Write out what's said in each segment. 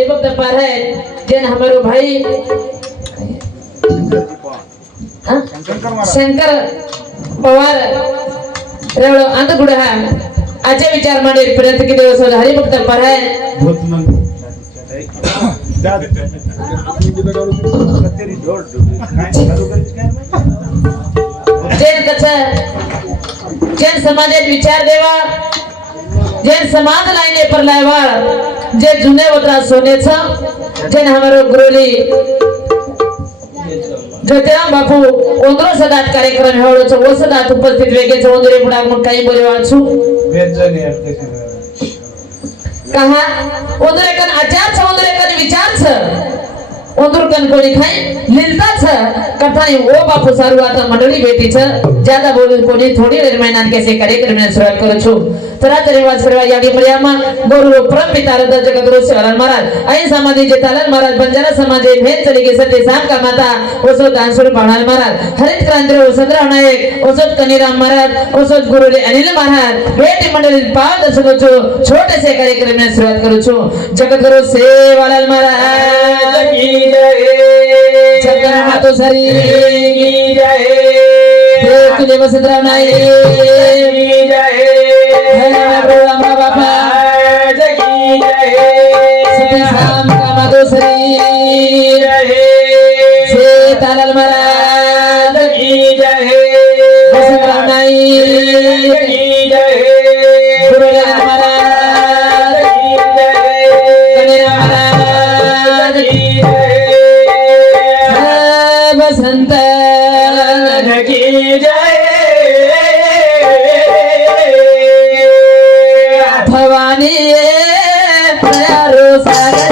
हरिभक्त पर है जन हमारो भाई शंकर पवार रेवळो अंधगुड हा आजचे विचार मांडे पर्यंत की दिवस हरिभक्त पर है जैन कसं जैन समाजात विचार देवा जैन समाज लाईने पर लायवा जे जुने वत्रा सोनेचं जैन हमारो गुरुली ज्योतिराम बापू ओंद्रो सदात कार्यक्रम हेवळोच ओ सदात उपस्थित वेगेच ओंद्रे पुढा मग काही बोले वाचू कहा ओंद्रे कन आचार ओंद्रे कन विचार ओंद्रकन कोणी खाई लिलताच कथाई ओ बापू सारू आता मंडळी बेटीच ज्यादा बोलून कोणी थोडी निर्माण कैसे कार्यक्रम सुरुवात करू छु तरा तरीवाद सर्व यागी मर्यामा गुरु परम पिता रद जगद्गुरु शिवलाल महाराज आई समाधी जे तालन महाराज बंजारा समाजे भेद चली के सत्य साम का माता ओसो दानसुर बाणाल महाराज हरित क्रांति वसुंधरा नायक ओसो कनीराम महाराज ओसो गुरु अनिल महाराज बेटी मंडळी पाव दर्शको छु छोटे से कार्यक्रम सुरुवात करू छु जगद्गुरु सेवालाल महाराज की जय जगन्नाथ मातो सरी की जय तुझे वसुंधरा नायक की जय रामा बाबा जगी जय सती शाम का माधुसरी जय से तालाल महाराज की जय वसुंधरा नायक की जय गुरुदेव महाराज की जय कन्हैया महाराज की जय सब संत की जय भवानी प्यारो सागर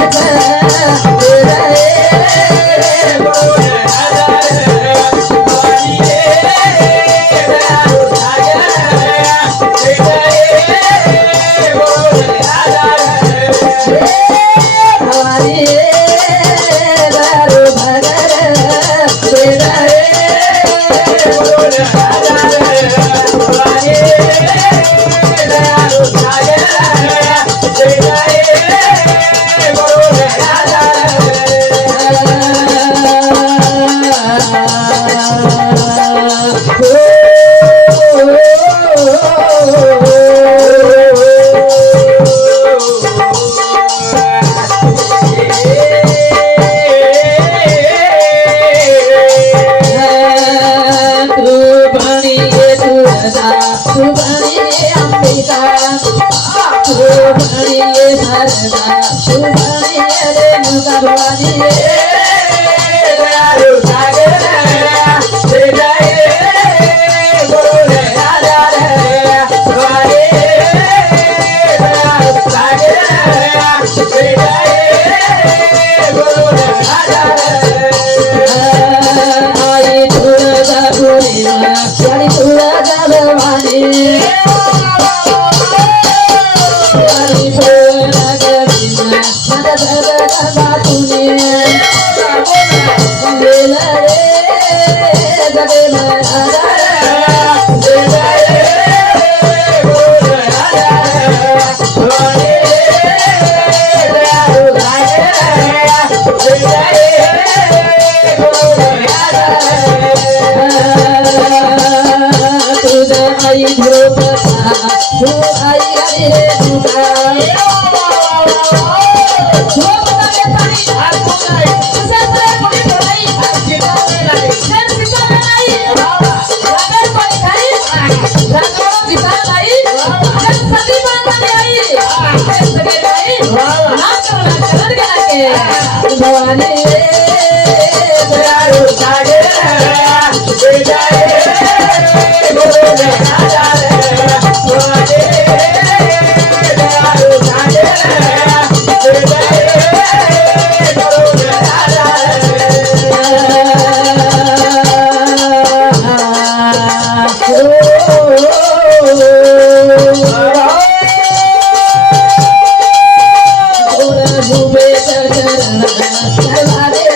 Hare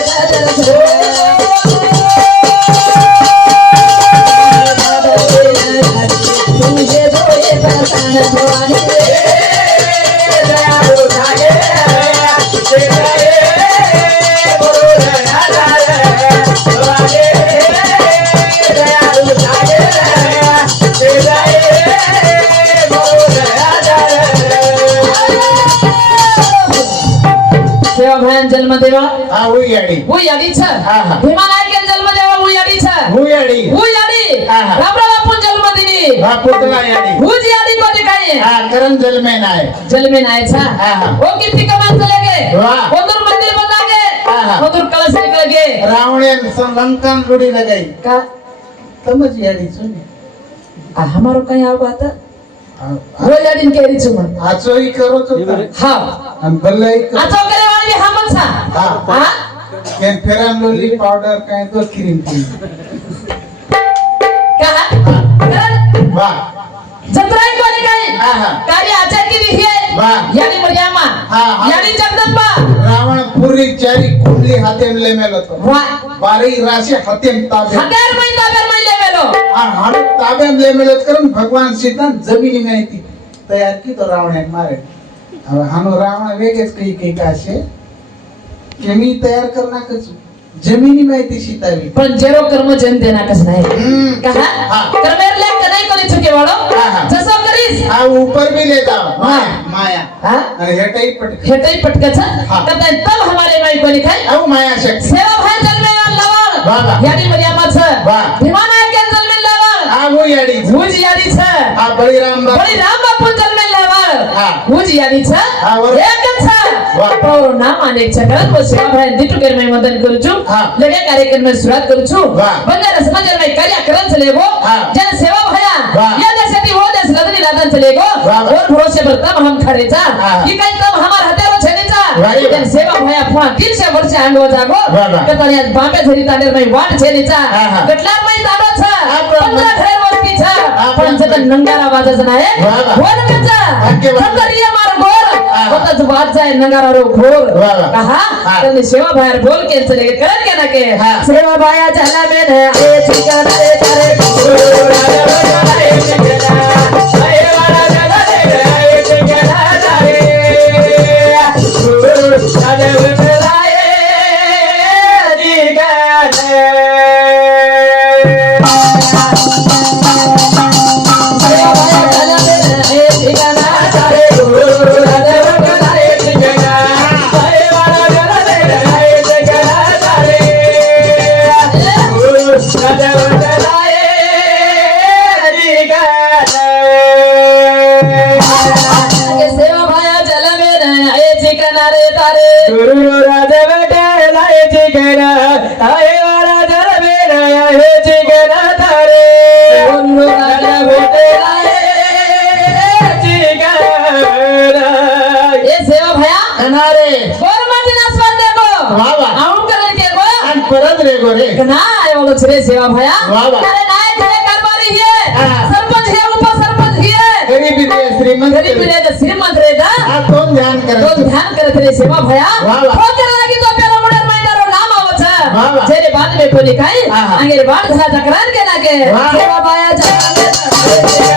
भयान जन्म देवा हा उयाडी उयाडी छ हा, हा. भीमा नायक जन्म देवा उयाडी छ उयाडी उयाडी हा, हा. रामराव बापू जन्म दिनी बापूला याडी उज याडी कोणी काय हा करण जलमे नाय जन्मे नाय छ हा, हा. ओ किती कमान चले गे वाह. उधर मंदिर बना हा, हा. गे उधर कलश निकल गे रावणे लंकान लुडी लगाई का समझ याडी सुने हमारो कहीं आओ बात वो याडी के री छुमा आचो ही करो तो हां हम बल्लाई आचो करे वाली हम छ हा हां केन फेरन लोली पाउडर काय तो क्रीम की का वाह जत्राई कोणी काय हा, हा. कार्य आचार की विधी आहे वाह. यानी मर्यामा हा, हा. यानी जगदंबा रावण पुरी चारी कुंडली हातेम ले मेलो तो वाह बारी राशि हतेम ताबे हजार महिने लेवेलो हाड ताबेम ले मेलो करम भगवान सीता जमिनी में थी तयार की तो रावण मारे अब हानो रावण वेगेच काही काशे केमी तयार करना कच जमिनी में थी सीतावी पण जेरो कर्म जन देना कस नाही कहा हा. कर्मेर ले कदाई कोणी चुके वाळो हा, हा. जसो करीस आ ऊपर भी ले जाओ हाँ. माया हां आणि हेटाई पटक हेटई पटकच हा. कदाई तब हमारे माई कोणी खाय औ माया शक्ति सेवा भाई जन्मे वाह, लावा वाह. यानी मर्यामा छ वाह. भीमा नायक जन्मे लावा आ वो याडी भुज यानी छ आ बळीराम बाप बड़ी राम बापू जन्मे लावा हा. भुज यानी छ हा, वर- एक छ वाह. पावरो नाम अनेक छ करत वो सेवा भाई दिटू कर मैं मदन करू छु हा. लगे कार्यक्रम में सुरुवात करू छु वाह. बंगार समाज में कार्यक्रम चले गो हा. जन सेवा भया वाह. या देशाती वो देश लदनी लादन चले गो वाह. और भरोसे पर तब हम खड़े जा हा. की काय तब हमार हतेरो छेने जा वाह. जन सेवा भया फुआ 300 वर्ष आंगो जागो वाह, वाह. कतनी आज बांबे धरी तानेर में वाट छेने जा हा, हा. गटला में दाडो छ आपण- 15 घर वर्षी छ आपण- पण जतन नंगारा वाजत नाही वाह, वाह. बोल कचा आगे वाह. सतरिया मार गोर हा. होतच वाज जाय नंगारा रो घोर वाह, वाह. कहा हा. तने सेवा बाहेर बोल के चले गए करन के ना के हा. सेवा भाया चला में ए ठिकाना रे करे सेवा भाया चला में ए ठिकाना रे तारे बोलो राजा बेटे ए सेवा भाया अनारे बोल मत नासवान देखो वाह, वाह. आउन करन के गो आणि परत रे गोरे ना एवढं छे सेवा भया वाह, वाह. अरे नाही खरे कारभारी हे हा. सरपंच हे उपसरपंच हे गरीबी रे श्रीमंत गरीब रे. रे द श्रीमंत रे दा आ कोण ध्यान तो करत ध्यान करत रे सेवा भया वाह, वाह. ठोकर लागी तो पेला मुडर माइनारो नाम आवछ वाह, वाह. जेरे बाद में कोनी काय हा, हा. अंगेरे बाद धरा तकरार के लागे वाह. सेवा भया चला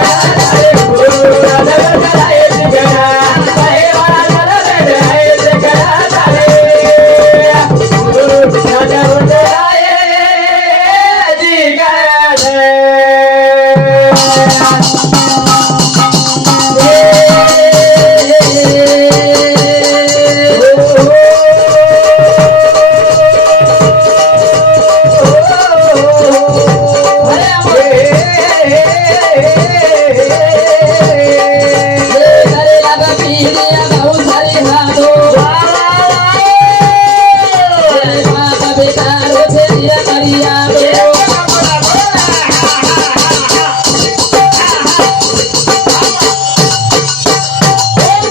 करे लागा पीलिया गाऊ सारी हादो अरे बाबा बेटा रोजे दिया करिया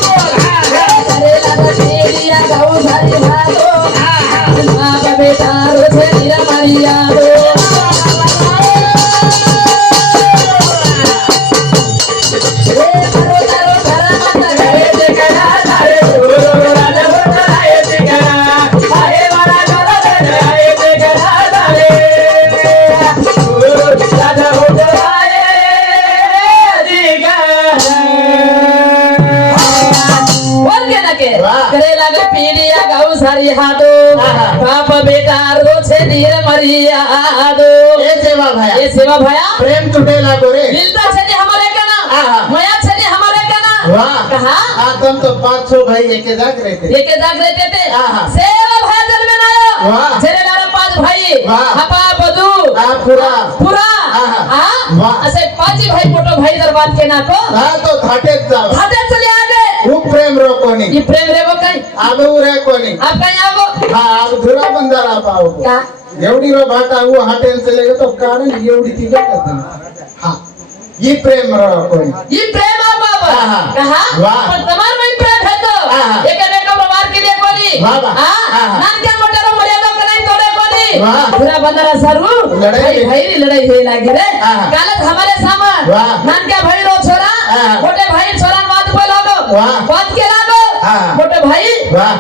करे लागा पीलिया गाऊ सारी हादो बाबा बेटा रोजे दिया करिया वाह. करे लागा पीलिया गाऊ सारी हादो आहा. बाप बेटा रोजे नीर मरिया आदो ए सेवा भया ये सेवा भया प्रेम तुटेला गोरे मिलता छे हमारे कना आहा. मया छे हमारे कना वाह कहा आ तुम तो 500 भाई एके जाग रहते एके जाग रहते थे आहा. सेवा भाजल में नायो वाह. जेरे लारा पाच भाई वाह. हपा बदू पुरा पुरा आहा. आ वाह. असे पाची भाई मोठो भाई जर बात के नाको हा तो थाटेच जावा भाते चले आगे खूप प्रेम रो कोणी ये प्रेम रेवो काय आबे उरे कोणी आप काय आवो हा अब धुरा बंदारा पाव का एवढी रो भाटा वो हॉटेल से ले तो कारण एवढी ती गत हा ये प्रेम रो कोणी ये प्रेम आ बाबा आहा. कहा वाह. पण तमार में प्रेम है तो आहा. एकमेका व्यवहार के लिए कोणी वाह, वाह. हां आहा. नानक्या मोठ्याला मर्यादा नाही तोडे कोणी वाह. पुरा बंदरा सारू लढाई. भाई लढाई हे लागी रे आहा. कालच हमारे सामान वाह. नानक्या भाई रो छोरा आहा. मोठे भाई छोरा वाद पे लागो वाह. वाद के लागो आहा. मोठे भाई वाह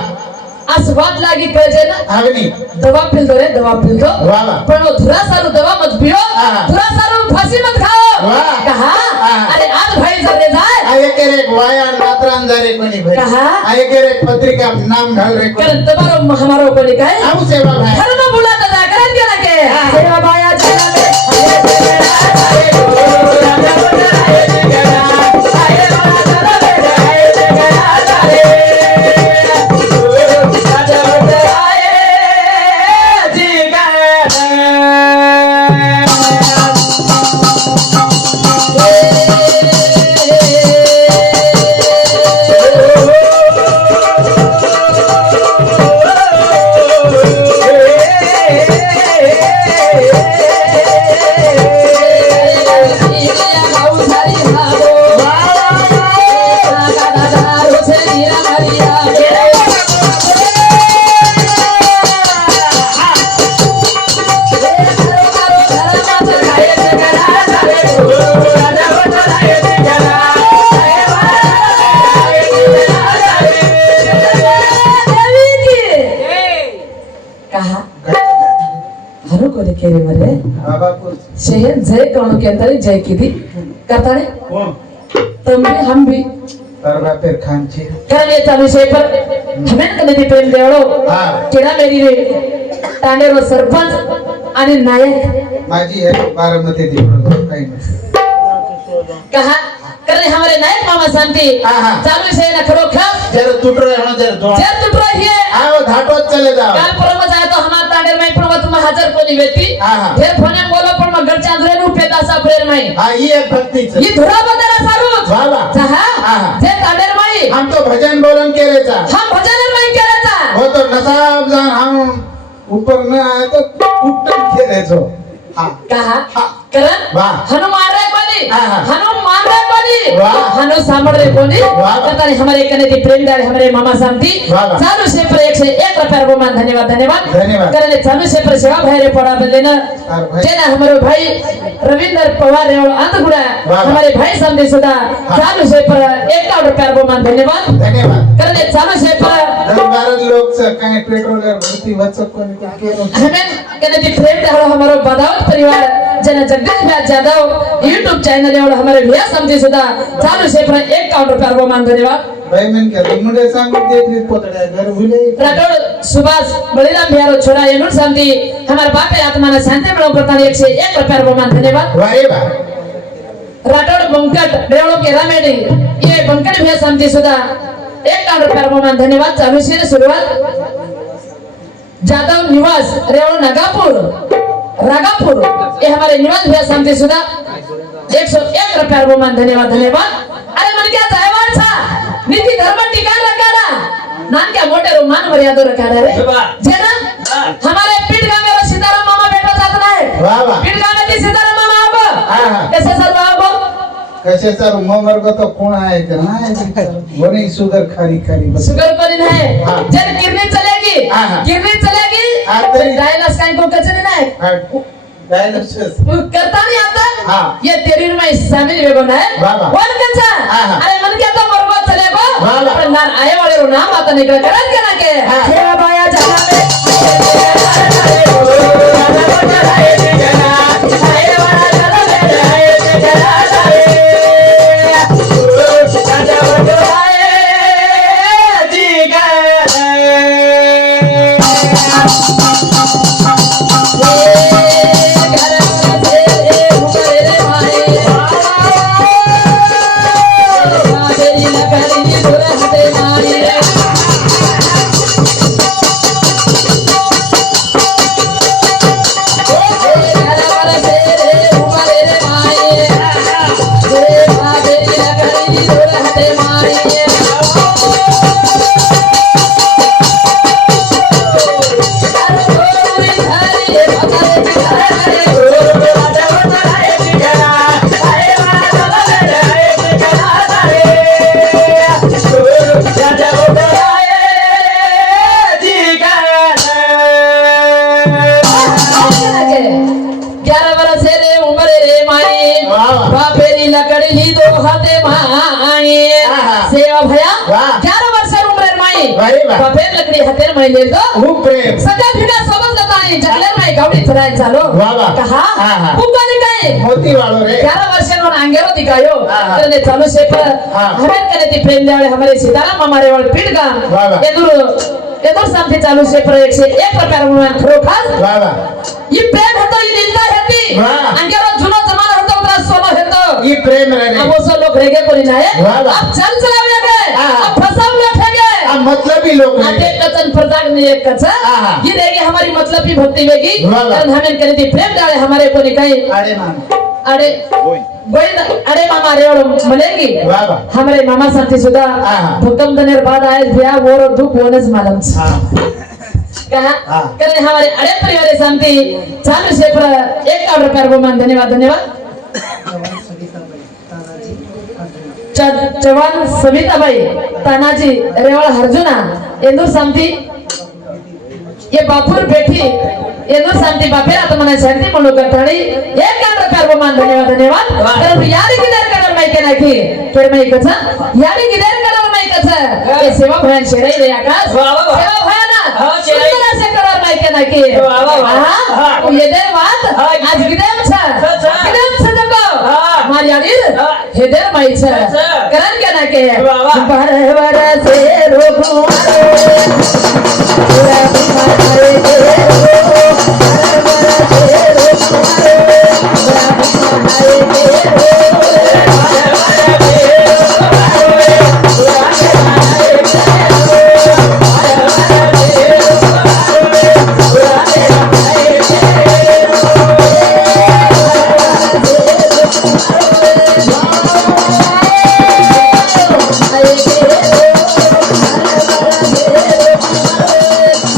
अस वाद लागी कळजे ना अग्नि दवा पिल दो रे दवा पिल दो वाह, वाह. पण वो धुरा सारू दवा मत पियो आहा. धुरा सारू फांसी मत खाओ वाह. कहा आहा. अरे आज भाई जरे जाए आये केरे वाया नात्रान जारे कोणी भाई कहा? आये केरे पत्रिका नाम ढाल रे कोणी कारण तुम्हारो हमारो कोणी काय आऊ सेवा भाई धर्म बुलाता जा करत गेला के हा. सेवा बाया चला के अरे तेरा अरे गो राजा बोला है जगरा अरे राजा बोला है जगरा अरे राजा बोला है कहा हरो को केरे मरे बाबा को शहर जय कौन के अंदर जय की थी करता है कोण तुम भी हम भी तरवा पेर खान छे कारण याचा विषय पर हमें कधी ती प्रेम देवळो हा. केडा मेरी रे तांडेरो सरपंच आणि नायक माझी है बारामती दी काही नाही कहा करे हमारे नायक मामा शांति आहा. चालू विषय ना खरो खास जर टूट रहे हो जर दो जर टूट रही है आओ घाटोत चले जाओ काल परम जाए तो हमार तांडेर में पण तुम हजार कोणी वेती आहा. फिर फोने बोलो पण मग घरच्या अंदरे नु पेता सा प्रेर नाही हा ये एक भक्ति ये धुरा बदला सारू वाह, वाह. जहा आहा. जे तांडेर माई हम तो भजन बोलन के रेचा हम भजन में केलाचा वो तो नसाब जान हम ऊपर न आए तो कुट्टन के रेचो हाँ कहा हाँ. करण वाह. हनु मार रे कोणी आहा. हनु मान रे कोणी वाह. हनु सांभळ रे कोणी वाह. पता नहीं हमारे कने ती प्रेम दार हमारे मामा शांति वाह, वाह. चालू से पर 101 रुपया रोमान धन्यवाद धन्यवाद धन्यवाद. करने चालू से पर सेवा भाई रे पड़ा बदेना और भाई. जेना हमारे भाई रविंद्र पवार रे अंतगुड़ा वाह. हमारे भाई शांति सुधा चालू से पर 1 रुपया रोमान धन्यवाद धन्यवाद करने चालू से पर 10-12 लोग से कहीं पेट्रोल भर्ती वचक को निकल के हमें कने ती प्रेम दार हमारो बदावत परिवार जना जगदीश भाई जादव YouTube चैनल एवढं हमारे भैया समझी सुद्धा चालू से पर 1 रुपया रोमान धन्यवाद भाई मन के मुंडे सांग देख रीत पोतड़े घर भूले राठौड़ सुभाष बलिराम बिहारो छोरा येनुर शांति हमारे बापे आत्माना शांति मिलो प्रतान 101 रुपया रोमान धन्यवाद वारे बा राठौड़ बंकट रेवड़ो के रामेडी ये बंकट भैया शांति सुधा 1 रुपया रोमान धन्यवाद चालू से शुरुआत जादव निवास रेवड़ो नगापुर रागापुर ये हमारे निवास भैया शांति सुधा 101 रुपया रोमान धन्यवाद धन्यवाद अरे मन क्या जायवान सा नीति धर्म टिकाण रखाड़ा नान क्या मोटे रोमान मर्यादा रखाड़ा रे जेना हमारे पीठ गांव में सीताराम मामा बेटा जाता है वाह वाह पीठ गांव में सीताराम मामा हाँ, आओ हाँ. कैसे सर आओ कैसे सर उमर को तो कौन आए करना है वो नहीं शुगर खारी खारी बस शुगर पर नहीं है हाँ. जब किडनी चलेगी हाँ, हाँ. किडनी चलेगी हाँ, तो तेरी- डायलिसिस का इनको कैसे देना है डायलिसिस वो करता नहीं आता हाँ. ये तेरी में शामिल वेगो ना है वाह, वाह. कौन कैसा हाँ, हाँ. अरे मन क्या तो मरवा चलेगा वाह, वाह. पर नाम आए वाले रो नाम आता नहीं कर के ना के हाँ. हे बाया जाना में रे माई बापेरी लकड़ी ही दो हाथे माई सेवा भया वाह। 11 वर्षाची उमर माई अरे वाह। बापेर लकडी हातेर माई लेतो खूप प्रेम सगळ्या भिडा समजत नाही जगल्या माई गावडी फिरायला चालो वाह, वाह. कहा हा, हा. कुंभारी काय मोती वाळो रे 11 वर्षांवर अंगेरो दिखायो हा, हा. करने चालू से पर हाँ। हमें करे ती प्रेम देवळे हमारे सीताराम हमारे वाल पीठ गा वाह, वाह. एदूर सामथे चालू से पर 101 प्रकार म्हणून खरोखास वा वा ही प्रेम होतो ही निंदा होती वाह. अंगेरो जुनो जमाना होतो उतरा सोलो होतो ही प्रेम रे रे अब वो सब लोग रहेंगे कोई नहीं वाह, वाह. अब चल चलावे गए हाँ। अब फसाव लौटेंगे आ मतलबी लोग रे आते कचन प्रजाग ने एक कचा हाँ। ये रहेगी हमारी मतलब की भक्ति वेगी वाह, वाह. कारण हमें करे थी प्रेम डाले हमारे को निकाय अरे मामा अरे अरे मामा अरे और मलेगी वाह वाह हमारे मामा साथी सुधा हाँ। भूकंप दनेर बाद आए भैया वो रो दुख वोनस मालूम हाँ कहा हाँ। करे हमारे अरे परिवार शांति चालू से पर एक का रुपया बहुमान धन्यवाद धन्यवाद चव्हाण सविताबाई तानाजी रेवाळ हर्जुना इंदूर शांती ये बापूर बेठी इंदूर शांती बापेर आता मना शांती म्हणू करताळी एक का रुपया बहुमान धन्यवाद धन्यवाद कारण यारी गिदार करणार नाही के नाही केर नाही कचा यारी गिदार करणार नाही कचा ये सेवा भयान शेराई रे आकाश सेवा भयाना सुंदर असे करणार नाही के नाही हा ये दे बात आज गिदाम छ जगो मारी आडीर हे दे माई छ करन के नाही के बर से रोगु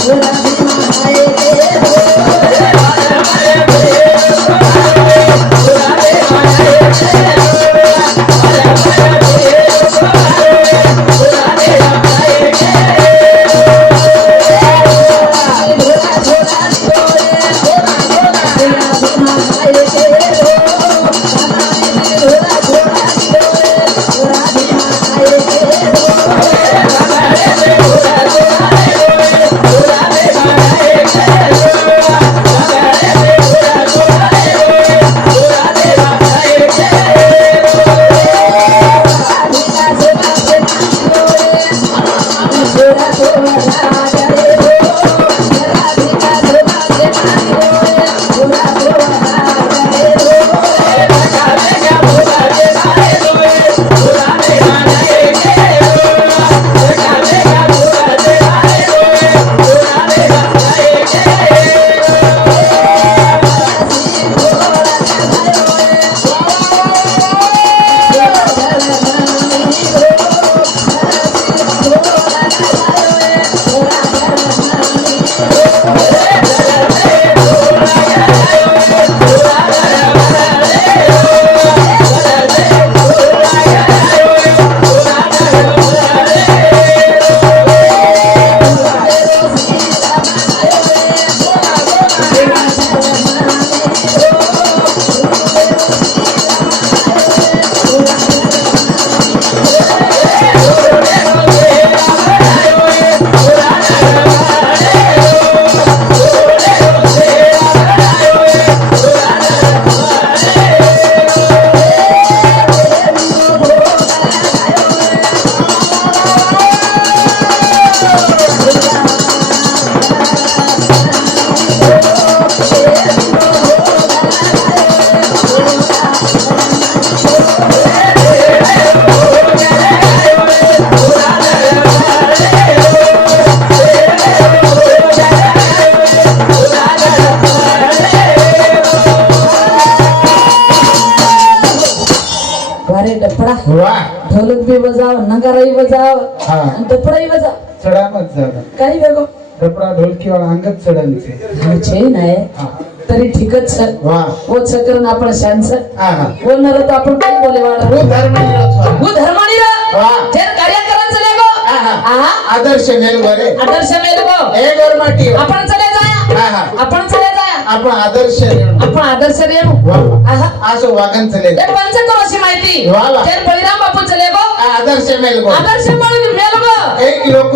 Thank you. नंगाराई बजाव हा. आणि डपडाई बजाव चढामच झाला काही वेगळं डपडा ढोलकी वाला अंगच चढायचे म्हणजे नाही हा तरी ठीकच छ वा वो छकरन आपण शांत हा हा वो नर तो आपण काय बोले वाला वो धर्मनी रचवा वो धर्मानी रा वा जेर कार्य करन चले गो हा हा आहा आदर्श मेल बरे आदर्श मेल गो ए गोरमाटी आपण चले जाया हा हा आपण चले जाया आपण आदर्श रेणू आपण आदर्श रेणू वा आहा असं वागन चले एक पंचकरोशी माहिती वा वा. जेर बळीराम बापू चले गो आदर्श मेल गो आदर्श म्हणून मेल गो 1 लोक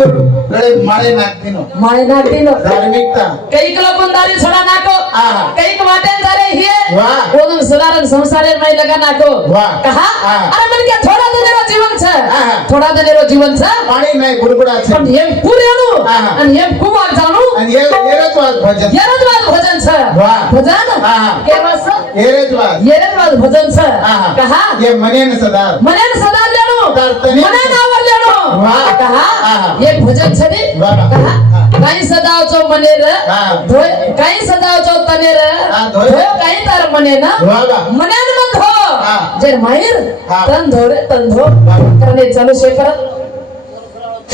गळे माळे नागदिनो माळे ना दिलो धार्मिकता कई लोकुंदारी सोडा नाको आहा. कई वाटे जारे हिए वा. ओदून सदारण संसारे मै लगा नाको वा. कहा आहा. अरे मन के थोड़ा दनेरो जीवन छ आहा. थोड़ा दनेरो जीवन छ पाणी नाही बुडबुडा છે पण हे पुरेणू आहा. आणि हे खूप वाग जाणू आणि येरच वाज भजन येरजवाद भजन छ वा. भजन आहा. के वास येरच वाज येरजवाद भजन छ आहा. कहा ये मनेन सदा मनेन सदा लेणू तर्तने. मने नावर लेणू वा. कहा आहा. हे भजन छ नी वा, वा. कहा हा. काही सदावचो मनेर हा. धोय काही सदावचो तनेर हा, धोय. धोय काही तर मने ना वा वा. मनेन मत हो हा. जे माहिर हा. तन धोरे तन धो वा. करने चालू से पर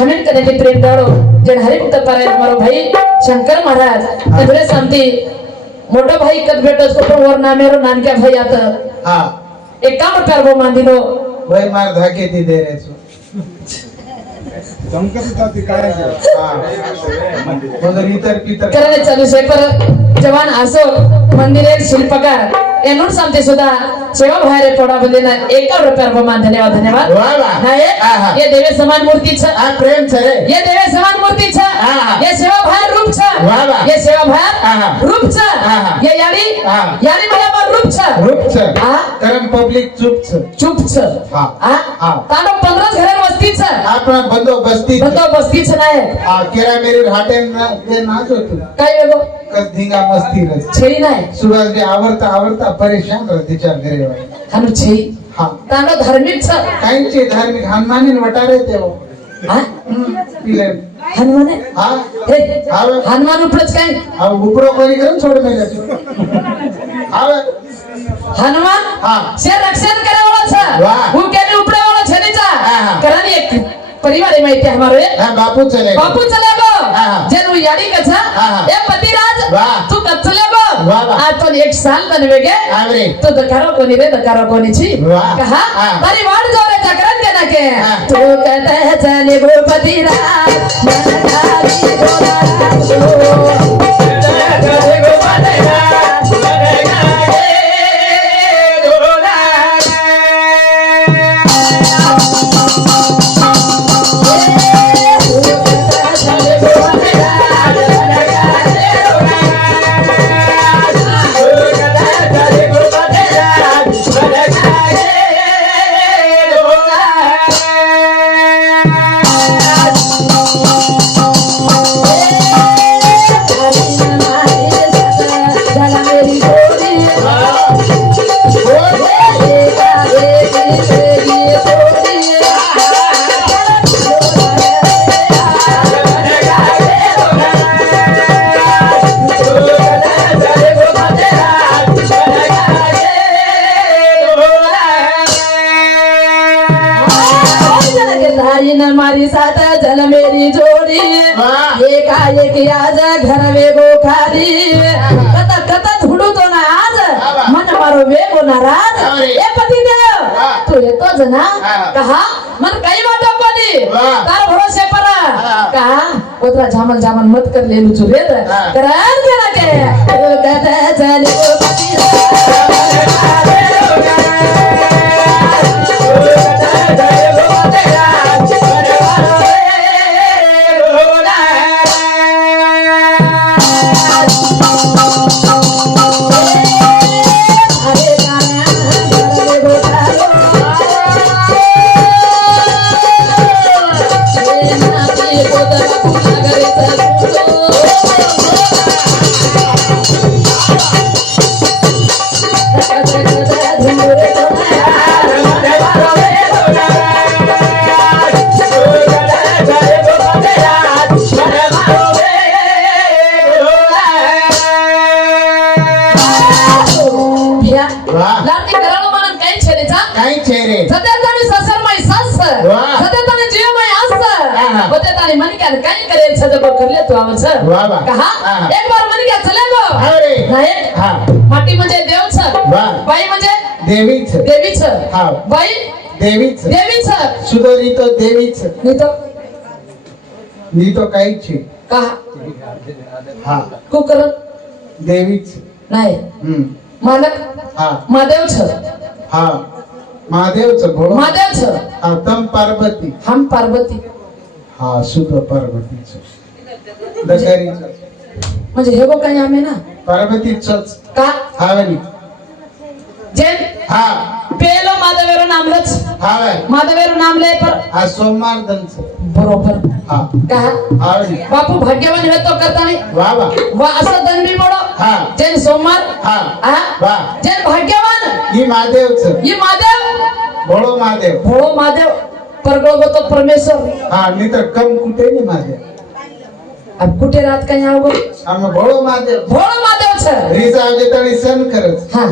हमें कने के प्रेम दाड़ो जे हरिभक्त पारे हमारो भाई शंकर महाराज कदरे शांति मोटा भाई कद बेटो को पर और नामेरो नानक्या भाई आता हा एक काम कर वो मांदिनो भाई मार धाके ती दे रे छु बोलर इतर पितर करणे चालू से पर जवान आसो मंदिरे शिल्पकार एनुन शांति सुधा सेवा भारे पडा बलेना 1 रुपया बहुमान धन्यवाद धन्यवाद वा वा. नाही आहा. ये देवे समान मूर्ती छ आ प्रेम छ रे ये देवे समान मूर्ती छ आहा. ये सेवा भार रूप छ वा वा. ये सेवा आहा. भार रूप छ आहा. ये यारी आहा. यारी मला पर रूप छ रूप छ आ? कारण पब्लिक चूप छ चुप छ हा. आ हा. तानो 15 घरे वस्ती छ आपण बंदोबस्ती बंदो बस्ती छ नाही आ केरा मेरी हाटेन ना ते नाच होतो काय वेगो कस धिंगा मस्ती रस छेई नाही सुभाष जी आवडता परेशान रह तिच्या घरी वाई हनु छेई हा तानो धार्मिक छ काहींचे धार्मिक हनुमानीन वटारे तेव्हा हा पिले हनुमाने हा हे हा हनुमान उपलच काय हा उपरो कोणी करून सोड मेले हा हनुमान हा. से रक्षण करे वाला छ वाह. હું કેની ઉપડે વાળો છે ની चा આહા. કરani એક પરિવાર એ માહિતી हमारो हा बापू चले बापू चले गो આહા. जेनु याडी कछ આહા. ए पतिराज वाह. तू कचले गो वाह, वाह. आ तो 1 साल बनवेगे आवरे तो दकारो कोनी रे दकारो कोनी छी वाह. कहा हाँ. तारी वाड जोरे चक्रन के ना के हाँ. तू कहते है चले गो पतिराज मन खाली गोरा तो चले गो पतिराज मन खाली मारी साथ जल मेरी जोड़ी वाह. एक आज घर वेगो खाली कत धुडू तो ना आज वाह. मन मारो वेगो नाराज अरे. ए पति देव वाह. तू येतो जना हाँ. कहा मन कई वाटो पडी वाह. तार भरोसे पर हाँ. कहा ओतरा जामल मत कर लेलू छु रे हाँ. करान के ना के तो कहते चले पति हा. होते ताणी मन क्या काही करेल सद बकरले तू आवच वा वा. कहा हा. एक बार मन क्या चले गो अरे नाही हा माटी म्हणजे देवच वा. बाई म्हणजे देवीच देवीच हा. बाई देवीच देवीच सुधरी तो देवीच नाही तो नी तो काहीच आहे. कहा हा कुकर देवीच नाही मालक हा महादेवच हा महादेवच भोळ महादेवच हा तम पार्वती हम पार्वती हा सुध पार्वतीच दशहरीच म्हणजे हे बघ काही आम्ही ना पार्वतीच का हावनी जेन हा पेलो माधवेरो नामलच हावे माधवेरो नामले पर हा सोमवार दंच बरोबर हा कहा हावनी बापू भाग्यवान हे तो करता नाही वा वा वा असं दंडी पडो हा जेन सोमवार हा हा वा जेन भाग्यवान ही महादेवच ये महादेव भोळो महादेव भोळो महादेव परगळो तो परमेश्वर हा नाही तर कम कुठे नाही महादेव अब कुठे राहत काही आव आम्ही भोळो महादेव भोळो महादेवच रीज आवजे तरी सण करत हा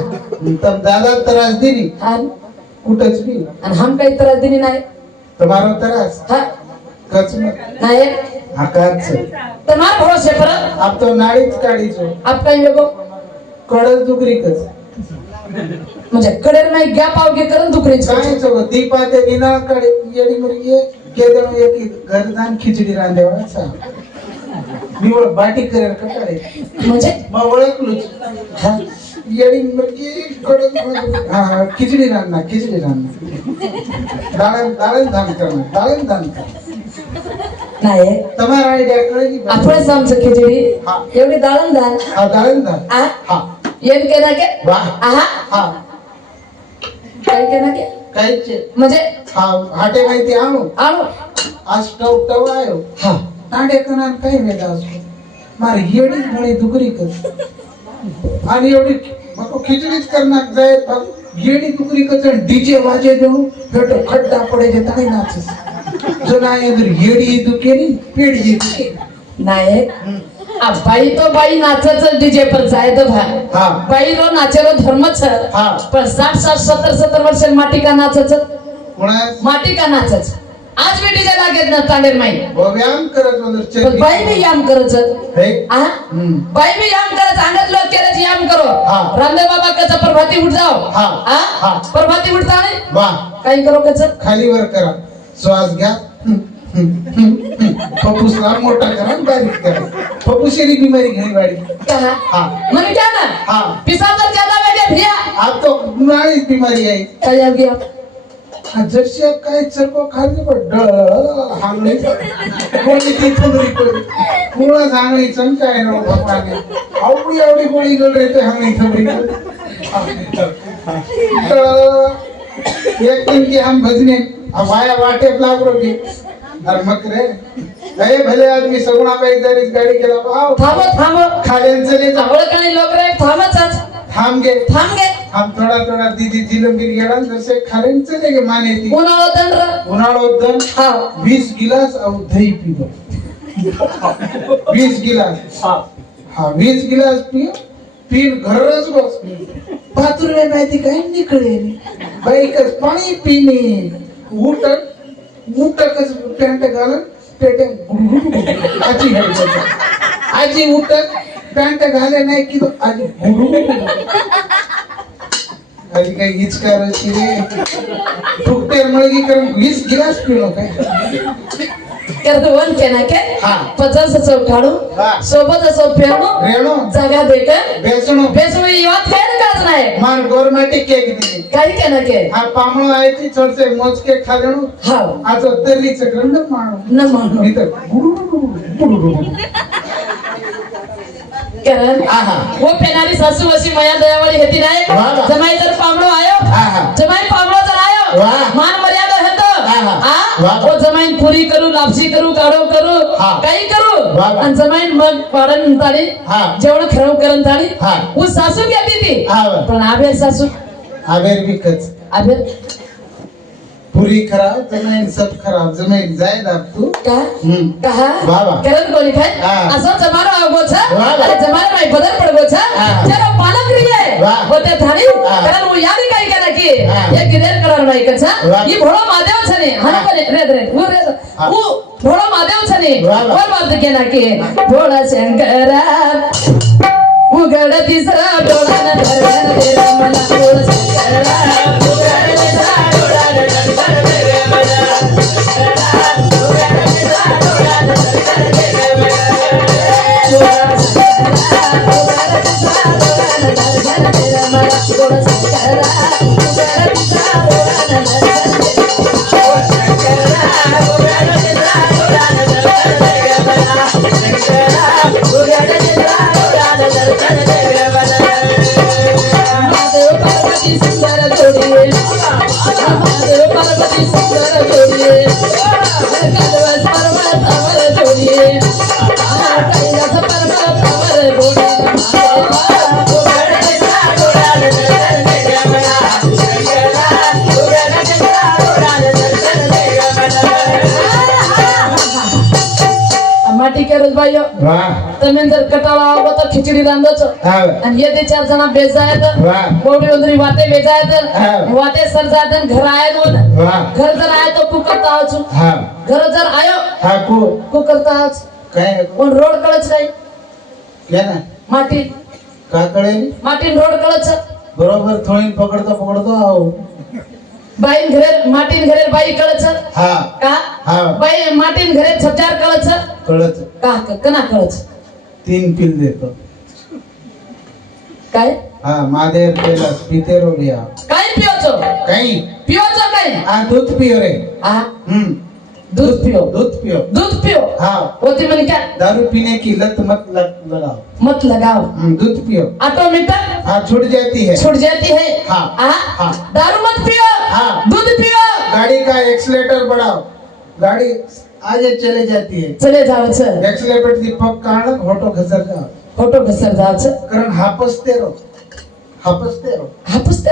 तब दादा त्रास दिली आणि कुठंच बी हम काही त्रास दिली नाही तुम्हारा त्रास हा कच में नाही आकाच तुम्हार भरोसे पर अब तो नाळीच काढीचो आप काही लोगो कडल दुकरी कच म्हणजे कडेर नाही गॅप पाव घे करून दुकरीच काय चो दीपा ते निनाळ काढी येडी मुलगी केदळ एक घरदान खिचडी रांदेवाचा निवळ बाटी करेल कटाळे म्हणजे मग ओळखलोच हा येडी मुलगी कडल हा खिचडी रांना दाळण धान करणार दाळण धान करणार नाही तुम्हाला आयडिया कळली आपणच आमचं खिचडी हा. एवढी दाळण दाल हा दाळण धान आ हा येन केना के वा आहा हा काय केना के काहीच म्हणजे हा हाटे माहिती आणू आणू आज स्टव टव आयो हा तांडे कनान काही वेदा असतो मार येडी मुळे दुकरी कर आणि एवढी मग खिचडीच करणार जाय येडी दुकरी कर डीजे वाजे देऊ फेटो खड्डा पडे जे ताई नाचस जो नाही इधर येडी दुकेनी पेडी दुके नाही अब बाई तो बाई नाचच डीजे पर जाए तो भाई हा बाई रो नाचेरो धर्मच हा पण 60-70 वर्ष माटी का नाचच कोणा माटी का नाचच आज भी डीजे लागेत ना तांडेर माई व्यायाम करत पण वंदर बाई भी याम करच हे आ बाई भी याम करच अंगत लोग केले याम करो हा. रामदेव बाबा कचा प्रभाती उठ जाओ हा. आ हा. प्रभाती उठता नाही वा काही करो कच खाली वर करा श्वास घ्या पप्पूसला मोठा करा बारीक करा पप्पूशेरी बीमारी घरी वाडी कहा हा मन क्या ना हा पिसा तर ज्यादा वेगे भिया अब तो नाळी बीमारी आहे काय आ गया जर्सी काय चरको खाली पड हांगली कोणी ती थोडी पडली मुळा सांगली चंचाय नो भगवाने आवडी आवडी गोळी गल रे ते हांगली थोडी एक दिन की हम भजने हमाया वाटे लागरो की अरे मक रे गए भले आदमी सगुणा पे इधर इस गाड़ी के लाओ आओ थांबो खाली चले जाओ आवड काही लोक रे थांबच थांब गए थांब गे हम थोड़ा दीदी जिलंबी गेला जैसे खाली चले गए माने थी उन्हाळो दंड उन्हाळो दन हा 20 गिलास और दही पीलो 20 गिलास हाँ 20 गिलास पियो पीन घरच बस पातुर में माहिती काही निकळे बाई कस पाणी पिणे उठकच पॅन्ट घालून पेटे आजी आजी उठक पॅन्ट घाले नाही की तो आजी आजी काही हिचकार फुकटे मळगी करून 20 गिलास पिलो काय करतो वन केना के हा. 50 चौकाडू हा. सोबत असो फेरणो रेणो जागा देक बेसणो बेसुई यात फेर काच नाही मान गवर्नमेंट केक दिली काही केना के हा पामळो आहे ती चढसे मोजके खालेणू हा आज तर्रीचं ग्रंथ माणू न म्हणू इथं कारण आहा. वो पेनारी सासू वसी मया दयावाळी हेती नाही वाह. जमाई जर पामळो आयो आहा. जमाई पामळो जर आयो वाह. मान मर्यादा हेत आहा. आ वाह. वो जमाईन पुरी करू लापसी करू काढो करू हा. काही करू वाह. आणि जमाईन मग पाडन ताडी हा. जेवण खरव करन ताडी हा. वो सासू घेती ती हा. पण आबेर सासू आवेर विकच आबेर पुरी खराब जमीन सब खराब जमीन जायद आप तू का कहा वाह, वाह. करन कोणी काय हा. असं जमारो आगो छ वाह, वाह. अरे जमारो नाही बदल पडगो छ हा. जरा पालक रिये वाह. होते थानी हा. कारण वो यारी काय केला की की ये गिरेर कलर बाई कचा ये भोळा महादेव छने हा पण रे वो भोळा महादेव छने और बात के ना की भोळा शंकरा उघड तिसरा डोळा न धरण दे मला भोळा शंकरा उघड तिसरा डोळा न धरण दे मला उघड तिसरा डोळा न धरण दे मला भाइयों તમે અંદર કટાળા આવો તો ખીચડી રાંધો છો અને ये 4 જણા બેસાય તો બોડી ઉંદરી વાતે બેસાય તો વાતે સરજાય તો ઘર આયો ને ઘર જર આયો તો કુ કરતા આવ છું ઘર જર આયો કુ કરતા આવ काय कोण रोड कळच काय केना माटी काकडे माटी रोड कळच बरोबर थोडी पकडतो आओ बाईन घरे माटीन घरे बाई कळच हा का हा बाई माटीन घरे छजार कळच कळत का कना कळच 3 पिल देतो काय हा मादेर पेलस पिते रोडिया काय पियोचो काही पियोचो काय आ दूध पियो रे आ दूध पियो दूध पियो हाँ होती मैंने क्या दारू पीने की लत मत लगाओ मत लगाओ दूध पियो ऑटोमीटर हाँ छूट जाती है हाँ हाँ दारू मत पियो हाँ दूध पियो गाड़ी का एक्सीलेटर बढ़ाओ गाड़ी आगे चले जाती है चले जाओ सर एक्सीलेटर दी पग काढ होटो घसर जाओ फोटो घसर जाओ सर कारण हापसते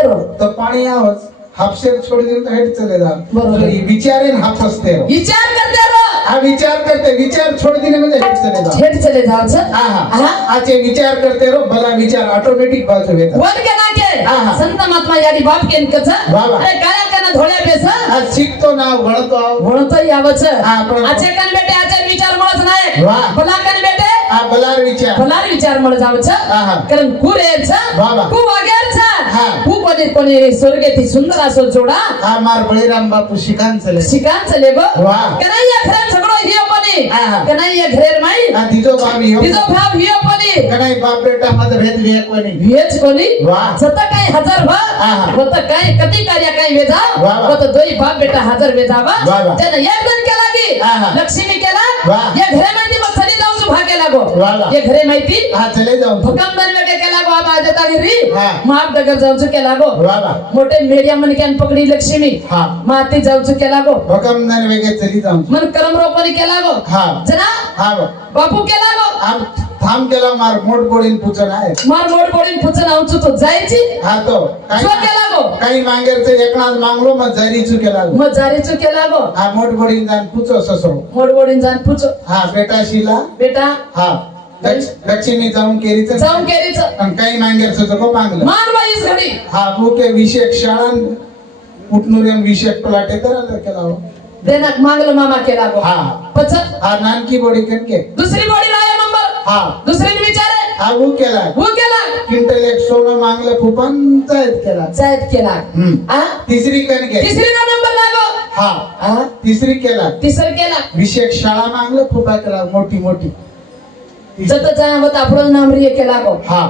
रहो तो पाणी आवच हापशेर छोड़ दिल तो हेड चले जाओ बरोबर विचारेन हापसते रहो विचार करते रहो हाँ विचार छोड़ देने में हेड चले जाओ सर हाँ आचे विचार करते रहो भला विचार ऑटोमेटिक बाजू होता वन के ना के संत महात्मा यादी बाप के इनकच अरे काया कना धोळ्या बेस आज शिकतो ना वणतो यावच आपण आचे कन बेटे आचे विचार मळच नाही वाह भला कन बेटे आ बलार विचार मळ जावच कारण कुरेच कु वागेरच कु कोणी स्वर्गेती सुंदर असो जोडा हा मार बळीराम बापू शिकान चले गो वाह कन्हैया घरे झगडो हियो कोणी कन्हैया घरेर माई तिजो भाव हियो कोणी कन्हैया बाप बेटा मत भेद विहे कोणी भेज कोणी वाह जत काय हजार वत काय कती कार्य काय वेजा वत दोई बाप बेटा हजार वेजावा त्याने एक दिन केला की लक्ष्मी केला या घरे माहिती मग चली जाऊन तू भागे लागो ये घरे माहिती हा चले जाऊ भूकंप दन में केला गो अब आज ता घरी माप डगर जाऊन केला गो मोठे मीडिया मन केन पकडी लक्ष्मी माती जाऊन केला गो भूकंप दन वेगे चली जाऊ मन कर्म रोपणी केला गो जना बापू केला गो अब थांब केला मार मोड बोडीन पुचन आहे मार मोड बोडीन पुचन आऊचू तो जायची हा तो काय केला गो काही मांगेरचे एकनाथ मांगलो मग जारीचू केला मग जारीचू केला गो हा मोड बोडीन जान पुचो ससरो मोड बोडीन जान पुचो हा बेटा शिला बेटा हा लक्ष्मी जाऊन केरीच आणि काही मांगेरचं जगो मांगलं मार बाईस घडी हा भूके विषेक शाळान उठनुरेम विषेक पलाटे करायला केला हो देनाक मांगल मामा केला गो हा पच हा नानकी बोडी कनके दुसरी बोडी राया नंबर हा दुसरी विचारे हा वो केला क्विंटल एक सोनं मांगलं फुपांचायत केला आ तिसरी कनके तिसरी नंबर लागो हा तिसरी केला विषेक शाळा मांगलं फुपा केला मोठी जत जाय मत आपण नामरी केला गो हा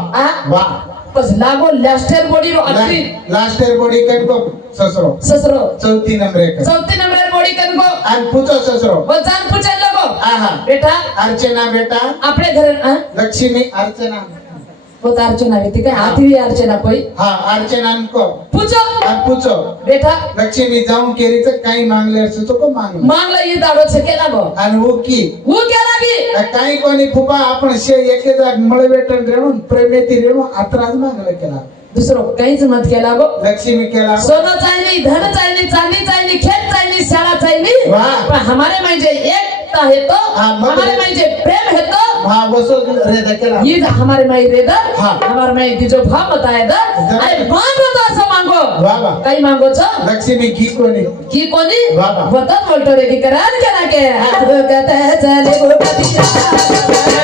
वाह बस लागो लास्टर बॉडी रो आखरी लास्टर बॉडी कनको ससरो चौथी नंबर बॉडी कनको आणि पूछो ससरो बजान पूछे लोगो बेटा अर्चना बेटा आपले घरे लक्ष्मी अर्चना वो अर्चना बेटी काय आधी अर्चना कोई अर्चना को पूछो बेटा लक्ष्मी जाऊन केरीच काही मागले असतो तो को मागला ये दाडो छके लागो आणि वो क्या लागी काही कोणी फुपा आपण शे एके जाग मळे भेटन रेणून प्रेमेती रेणू आत्राज मागले केला दुसरो काहीच मत केला गो लक्ष्मी केला सोनं चाहिए धन चाहिए चांदी चाहिए खेत चाहिए शाळा चाहिए वाह पर हमारे में जे एक एकता है तो हाँ, मग- हमारे में जे प्रेम है तो हाँ बसो रेदा केला ये जो हमारे में रे दा हाँ। हमारे में जो भाव बताए दा अरे मांगो तो असं मांगो बाबा काही मांगो छ लक्ष्मी घी कोणी की कोणी बाबा. वतन बोलतो रे की कराल के ना के कहते चले गोपति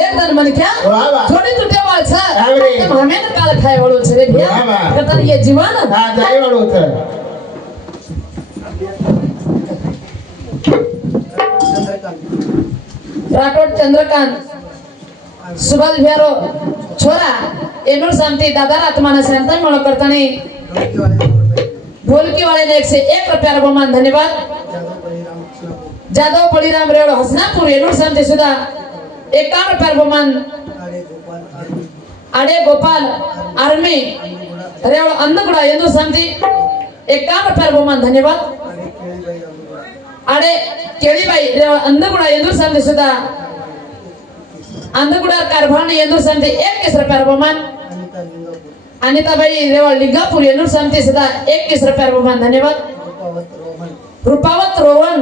बाबा. थोड़ी तो टेवाळ छ आवरे. हमें काल खाय वाळो छ रे भैया बाबा. कहता ये जीवन हा जाय वाळो होतं राठोड चंद्रकांत सुभाष भ्यारो छोरा एनोर शांति दादा आत्माना शांता मळ करतानी ढोलकी वाले ने 101 रुपया बहुमान धन्यवाद जादव बळीराम रेवळ हसनापूर एनोर शांति सुद्धा 51 रुपया बहुमान आडे गोपाल आर्मी रेवळ अंधगुडा एनोर शांति 51 रुपया बहुमान धन्यवाद आडे केळीबाई रेवळ अंधगुडा एनोर शांति सुद्धा अंधगुडा कारभार एनोर शांति 21 रुपया बहुमान अनिताबाई रेवळ लिंगापूर एनोर शांति सुद्धा 21 रुपया बहुमान धन्यवाद रूपावत रोहन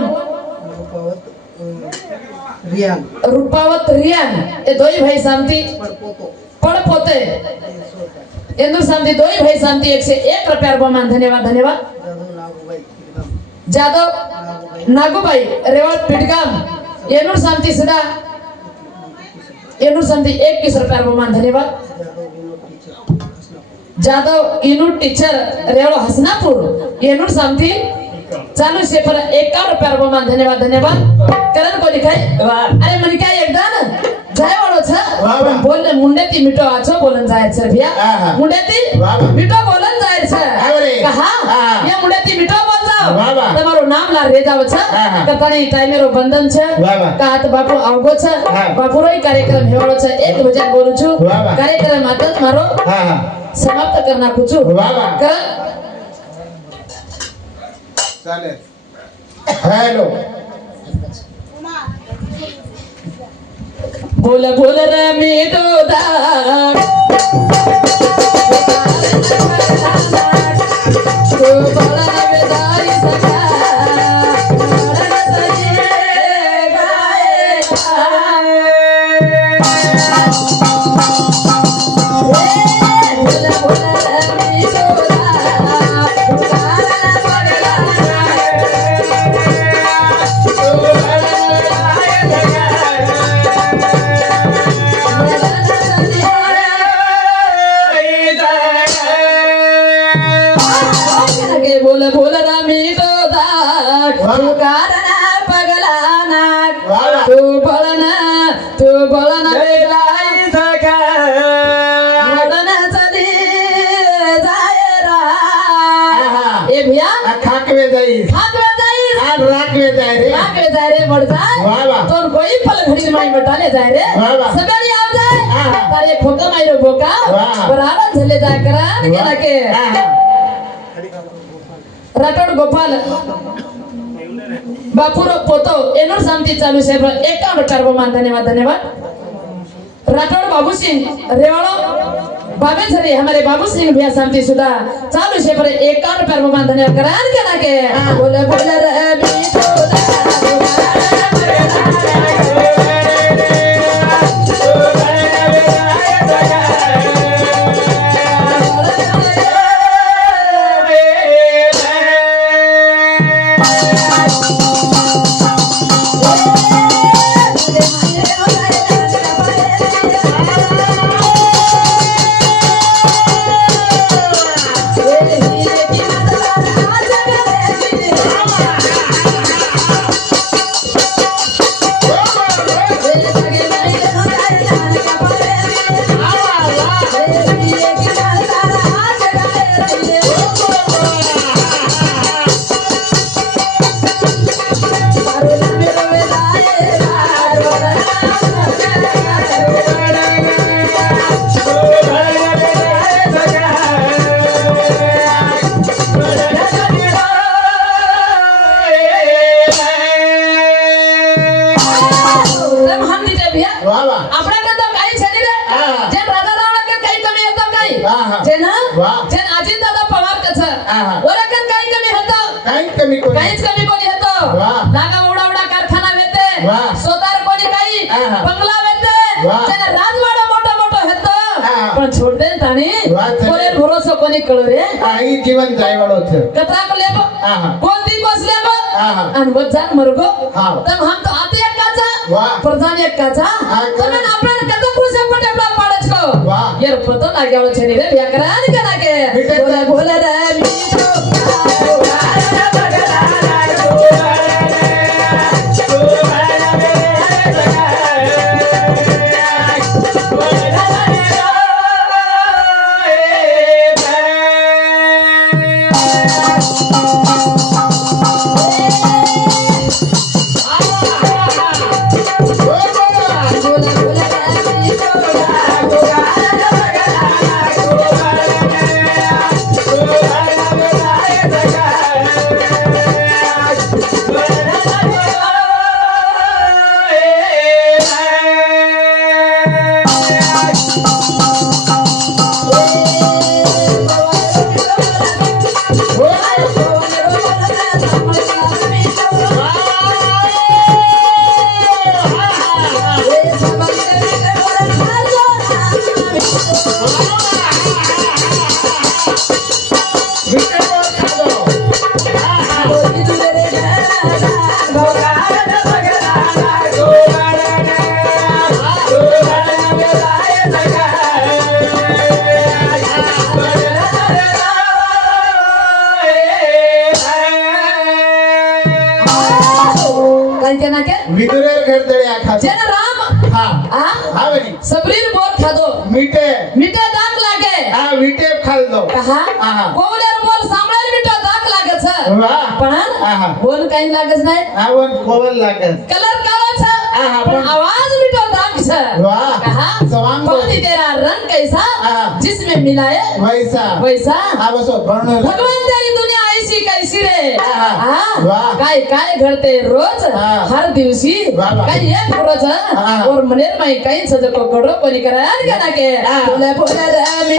रूपावत रियान ये दोई भाई शांति पड़ पोते एनोर शांति दोई भाई शांति 101 रुपया बहुमान धन्यवाद धन्यवाद जादव नागूबाई रेवळ पिटगाम एनोर शांति सुद्धा एनोर शांति 21 रुपया बहुमान धन्यवाद जादव इनू टीचर रेवळ हसनापूर एनोर शांति चालू से पर 51 रुपया बहुमान धन्यवाद धन्यवाद करण को लिखाय अरे मन काय एकदा ना जाय वाळो छ बाबा. बोल मुंडेती मिठो आछो बोलन जायचं भैया आहा. मुंडेती बाबा. मिठो बोलन जायचं आवरे. कहा आहा. ये मुंडेती मिठो बोल जाओ बाबा. તમારું નામ લા રે જાવ छ આહા. કતાણી ટાઈમેરો બંધન छ બાબા. કાત બાપુ આવગો छ હા. બાપુરોય કાર્યક્રમ हेवाळो छ एक भजन बोलू छु બાબા. कार्यक्रम आताच मारो हा हा समाप्त करना कुछु बाबा. करण चालेल हॅलो बोल बोल रे मी दोदा तो बळा वेदाई सखा मरण सजे गाय बोल बोल रे मी दोदा पुकारा पडला बोल बोल रामी तो दाट तू कारण पगला नाक तू बळना वेगळाई सखा मदन सदी जाय रा ए भैया खाकवे जाई हातवे जाई आन राखवे जाय रे राखवे जाय रे मर जाय वाह, वाह. तो कोई पल घडी माई बटाले जाय रे वाह, वाह. सगळी आव जाय आहा. तारे खोका मायरो बोका वाह. बराबर झले जाय करान केला के हा हा राठोड गोपाल बापूरो पोतो एनोर शांति चालू से 51 रुपया बहुमान धन्यवाद धन्यवाद राठोड बाबू सिंह रेवाड़ो बाबे झरे हमारे बाबू सिंह भैया शांति सुधा चालू छे पर एकान पर में धन्यवाद करान के ना के बोले बोले रे मीठो वाह वाह आपल्याकडे तर काही छानी रे हा. जे राधा रावणाकडे काही कमी होतं काही हा, हा. जे ना वाह. जे अजित दादा पवार त्याच हा, हा. ओरकन काही कमी होतं काही कमी कोणी काहीच कमी कोणी होतं वाह. नागा उडा उडा कारखाना वेते वाह. स्वतः कोणी काही हा, हा. बंगला वेते वाह. त्याने राजवाडा मोठा मोठा होतं हा. पण छोड दे ताणी वाह, चले. कोणी भरोसा कोणी कळ रे काही जीवन जायवाळो છે कथा को लेबो हा, हा. कोणती कोस लेबो हा, हा. आणि बजान मरगो हा. तब हम तो आते एक काचा वाह. प्रधान एक काचा हा, तमन आपण कथा खुश पटे अपना पाडच को वाह. यार पतो ना गेलो छे रे व्याकरण के ना के बेटे. बोले बोले रे मीठो बोले बोले रे मीठो कांचे ना के विदुरेर घरदळे आखा जेना राम हा आ हा बनी सबरीर बोर खादो मीठे मीठे दाग लागे हा विटे खाल्लो कहा आहा. कोवलेर बोल सांभळेल मीठो दाग लागे छ वाह पण आहा. बोल काही लागत नाही आवण कोवल लागत कलर काला छ आहा, पण पण- आवाज मीठो दाग छ वाह. कहा सवांग पानी तेरा रंग कैसा आहा. जिसमें मिलाए वैसा वैसा हा बसो भरणो भगवान तेरी दुनिया ऐसी कैसी रे आहा. हा? वाह. काय काय घडते रोज हा. हर दिवशी वाह, वाह. काही एक रोज आहा. और मनेर माई काही सजको कडो कोणी करार का ना के हा. बोले बोले रे मी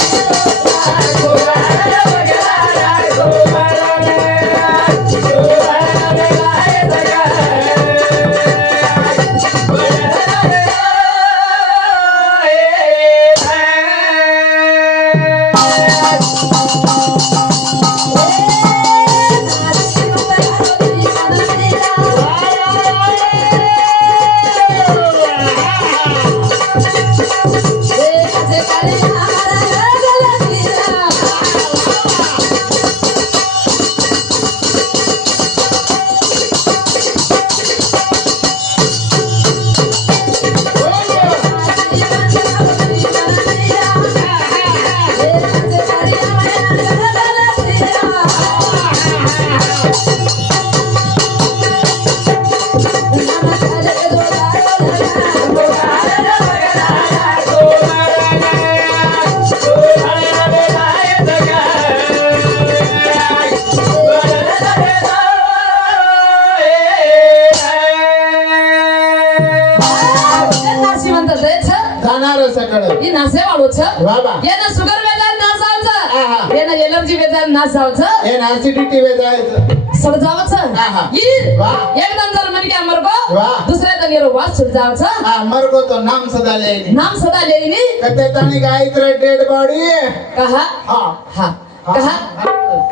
ना एलर्जी वेजा नाच जावचं हे ऍसिडिटी वे जायचं सड जावचं हा, हा. ई वाह. एकदम जर मन क्या मरको वाह. दुसऱ्या दिन येरो वास सुड जावचं हा मरगो तो नाम सदा लेनी नाम सदा लेनी कते तानी गायत्री डेड बॉडी कहा हा हा कहा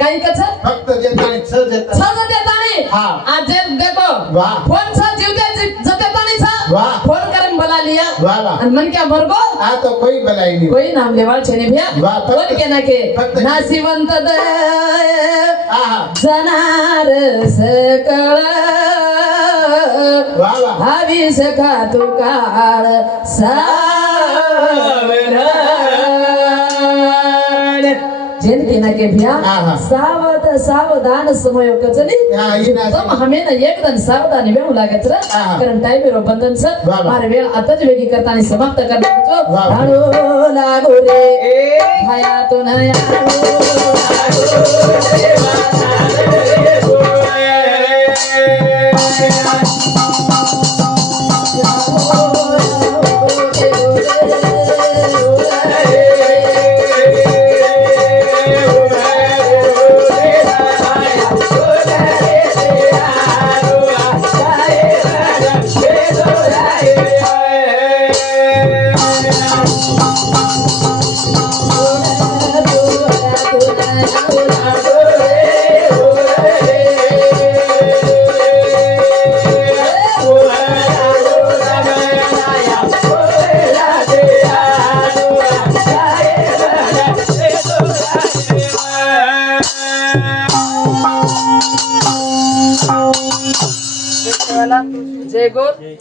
काही कच फक्त जे तानी छ जेता सज देतानी हा. आज जे देखो वाह. फोन सा जीव द्यायची जतेतानी सा वाह. फोन करून बोला लिया वाह, वाह. आणि मन क्या मरको आ तो कोई भलाई नहीं कोई नाम लेवाल छे ने भैया वाह, फक्त- बोल के ना के फक्त- नासिवंत द आहा जनार सकळ वाह वाह हवीस खातू काळ जेन के ना के भैया आहा. सावधान समय कचनी हा ही ना तम हमें ना एकदम सावधानी वेळ लागत रे आहा. कारण टाइम रो बंधन छ वाह, वाह. मारे वेळ आताच वेगी करताना समाप्त करतो वाह. हाडो लागो रे भाया तो नया जय गोर जय